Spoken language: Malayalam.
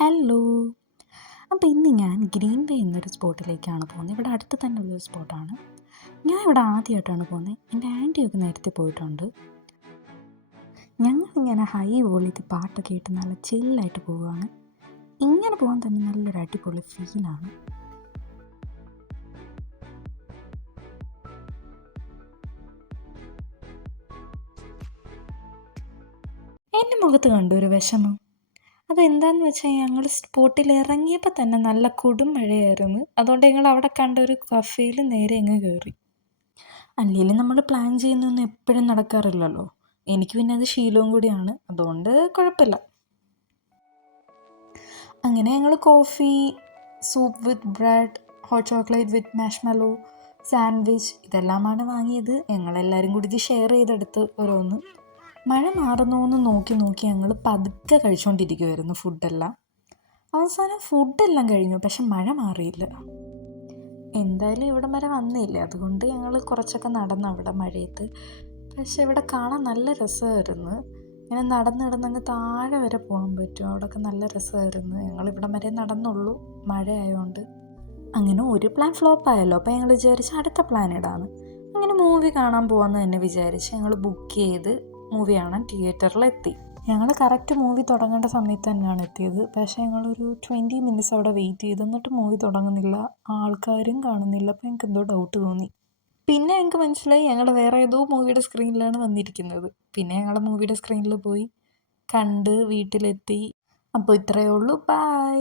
ഹലോ. അപ്പോൾ ഇന്ന് ഞാൻ ഗ്രീൻ വേ എന്നൊരു സ്പോട്ടിലേക്കാണ് പോകുന്നത്. ഇവിടെ അടുത്ത് തന്നെ ഉള്ളൊരു സ്പോട്ടാണ്. ഞാൻ ഇവിടെ ആദ്യമായിട്ടാണ് പോകുന്നത്. എൻ്റെ ആൻറ്റിയൊക്കെ നേരത്തെ പോയിട്ടുണ്ട്. ഞങ്ങളിങ്ങനെ ഹൈ വോളിയത്തിൽ പാട്ടൊക്കെ കേട്ട് നല്ല ചില്ലായിട്ട് പോവുകയാണ്. ഇങ്ങനെ പോകാൻ തന്നെ നല്ലൊരു അടിപൊളി ഫീലാണ്. എൻ്റെ മുഖത്ത് കണ്ടു ഒരു വിഷമം. അതെന്താണെന്ന് വെച്ചാൽ ഞങ്ങൾ സ്പോട്ടിൽ ഇറങ്ങിയപ്പോൾ തന്നെ നല്ല കൊടും മഴയായിരുന്നു. അതുകൊണ്ട് ഞങ്ങൾ അവിടെ കണ്ട ഒരു കഫേയിൽ നേരെ അങ്ങ് കയറി. അല്ലെങ്കിലും നമ്മൾ പ്ലാൻ ചെയ്യുന്നതൊന്നും എപ്പോഴും നടക്കാറില്ലല്ലോ. എനിക്ക് പിന്നെ അത് ശീലവും കൂടിയാണ്, അതുകൊണ്ട് കുഴപ്പമില്ല. അങ്ങനെ ഞങ്ങൾ coffee, soup with bread, hot chocolate with marshmallow, sandwich ഇതെല്ലാമാണ് വാങ്ങിയത്. ഞങ്ങളെല്ലാവരും കൂടി ഇത് ഷെയർ ചെയ്തെടുത്ത് ഓരോന്ന്. മഴ മാറുന്നോന്ന് നോക്കി നോക്കി ഞങ്ങൾ പതുക്കെ കഴിച്ചുകൊണ്ടിരിക്കുമായിരുന്നു ഫുഡെല്ലാം. അവസാനം ഫുഡെല്ലാം കഴിഞ്ഞു, പക്ഷെ മഴ മാറിയില്ല. എന്തായാലും ഇവിടം വരെ വന്നില്ലേ, അതുകൊണ്ട് ഞങ്ങൾ കുറച്ചൊക്കെ നടന്നു അവിടെ മഴയത്ത്. പക്ഷെ ഇവിടെ കാണാൻ നല്ല രസമായിരുന്നു. ഇങ്ങനെ നടന്നങ്ങ് താഴെ വരെ പോകാൻ പറ്റും. അവിടെയൊക്കെ നല്ല രസമായിരുന്നു. ഞങ്ങളിവിടം വരെ നടന്നുള്ളൂ, മഴ ആയതുകൊണ്ട്. അങ്ങനെ ഒരു പ്ലാൻ ഫ്ലോപ്പ് ആയല്ലോ, അപ്പോൾ ഞങ്ങൾ വിചാരിച്ച് അടുത്ത പ്ലാൻ ഇടാന്ന്. അങ്ങനെ മൂവി കാണാൻ പോകാമെന്ന് തന്നെ വിചാരിച്ച് ഞങ്ങൾ ബുക്ക് ചെയ്ത് മൂവി കാണാൻ തിയേറ്ററിലെത്തി. ഞങ്ങൾ കറക്റ്റ് മൂവി തുടങ്ങേണ്ട സമയത്ത് തന്നെയാണ് എത്തിയത്. പക്ഷേ ഞങ്ങളൊരു 20 മിനിറ്റ്സ് അവിടെ വെയിറ്റ് ചെയ്തു, എന്നിട്ട് മൂവി തുടങ്ങുന്നില്ല, ആൾക്കാരും കാണുന്നില്ല. അപ്പോൾ ഞങ്ങൾക്ക് എന്തോ ഡൗട്ട് തോന്നി. പിന്നെ ഞങ്ങൾക്ക് മനസ്സിലായി ഞങ്ങൾ വേറെ ഏതോ മൂവിയുടെ സ്ക്രീനിലാണ് വന്നിരിക്കുന്നത്. പിന്നെ ഞങ്ങൾ മൂവിയുടെ സ്ക്രീനിൽ പോയി കണ്ട് വീട്ടിലെത്തി. അപ്പോൾ ഇത്രയേ ഉള്ളൂ. ബൈ.